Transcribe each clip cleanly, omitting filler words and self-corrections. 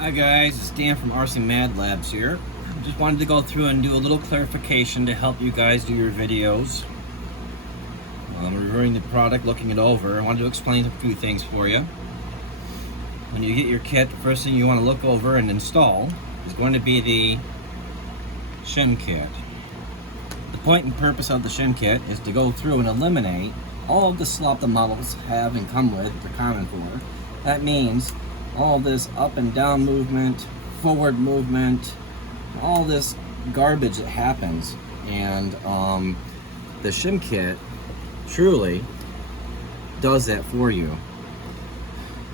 Hi guys, it's Dan from RcMadLabz here. Just wanted to go through and do a little clarification to help you guys do your videos. Reviewing the product, looking it over, I wanted to explain a few things for you. When you get your kit, the first thing you want to look over and install is going to be the shim kit. The point and purpose of the shim kit is to go through and eliminate all of the slop the models have and come with, they're common for. That means all this up and down movement, forward movement, all this garbage that happens. And the shim kit truly does that for you.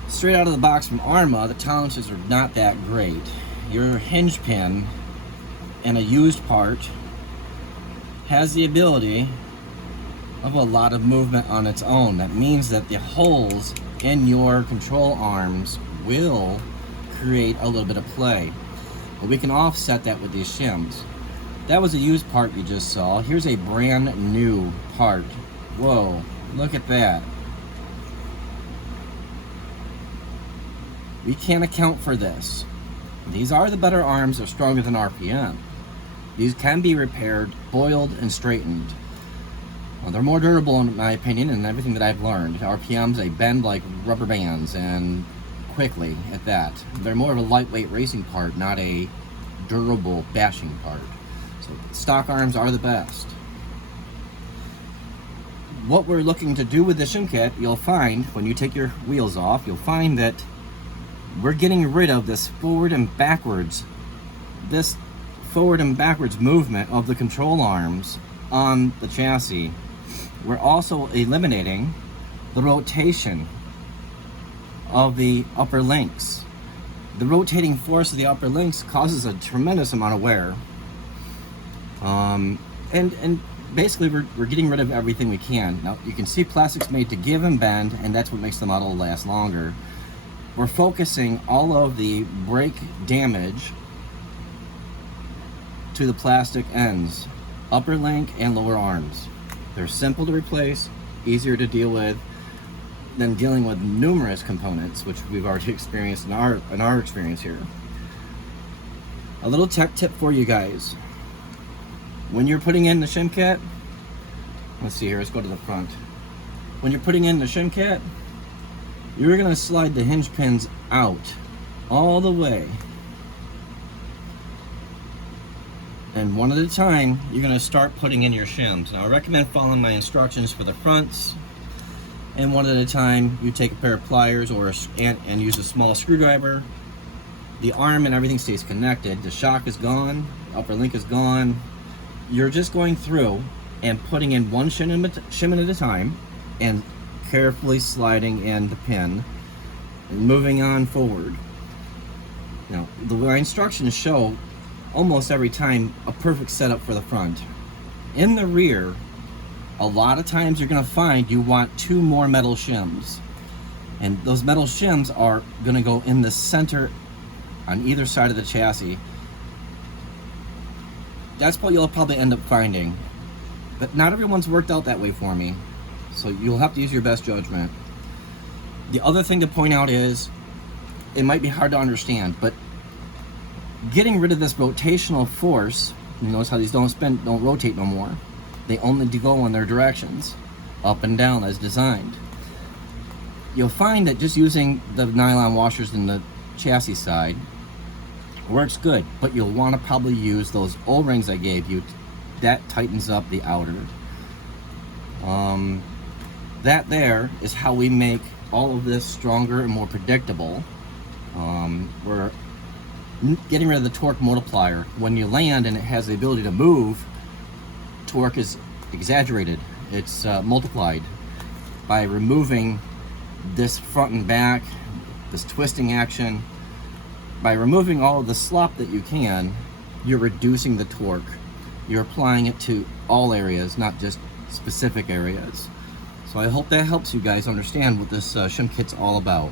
Straight out of the box from Arma, the tolerances are not that great. Your hinge pin and a used part has the ability of a lot of movement on its own. That means that the holes in your control arms will create a little bit of play. But we can offset that with these shims. That was a used part you just saw. Here's a brand new part. Whoa, look at that. We can't account for this. These are the better arms, they're stronger than RPM. These can be repaired, boiled, and straightened. Well, they're more durable in my opinion and everything that I've learned. RPMs, they bend like rubber bands, and quickly at that. They're more of a lightweight racing part, not a durable bashing part. So stock arms are the best. What we're looking to do with the shim kit, you'll find when you take your wheels off, you'll find that we're getting rid of this forward and backwards movement of the control arms on the chassis. We're also eliminating the rotation of the upper links. The rotating force of the upper links causes a tremendous amount of wear. And basically we're getting rid of everything we can. Now you can see plastic's made to give and bend, and that's what makes the model last longer. We're focusing all of the brake damage to the plastic ends, upper link and lower arms. They're simple to replace, easier to deal with than dealing with numerous components, which we've already experienced in our experience here. A little tech tip for you guys. When you're putting in the shim kit, let's see here, let's go to the front. When you're putting in the shim kit, you're gonna slide the hinge pins out all the way. And one at a time, you're gonna start putting in your shims. Now I recommend following my instructions for the fronts, and one at a time, you take a pair of pliers and use a small screwdriver. The arm and everything stays connected. The shock is gone, the upper link is gone. You're just going through and putting in one shim at a time and carefully sliding in the pin and moving on forward. Now, my instructions show almost every time a perfect setup for the front. In the rear, a lot of times you're going to find you want two more metal shims, and those metal shims are going to go in the center on either side of the chassis. That's what you'll probably end up finding, but not everyone's worked out that way for me, so you'll have to use your best judgment. The other thing to point out is, it might be hard to understand, but getting rid of this rotational force, you notice how these don't rotate no more. They only go in their directions, up and down as designed. You'll find that just using the nylon washers in the chassis side works good, but you'll want to probably use those O-rings I gave you. That tightens up the outer. That there is how we make all of this stronger and more predictable. We're getting rid of the torque multiplier. When you land and it has the ability to move, torque is exaggerated. It's multiplied. By removing this front and back, this twisting action, by removing all of the slop that you can, you're reducing the torque. You're applying it to all areas, not just specific areas. So I hope that helps you guys understand what this shim kit's all about.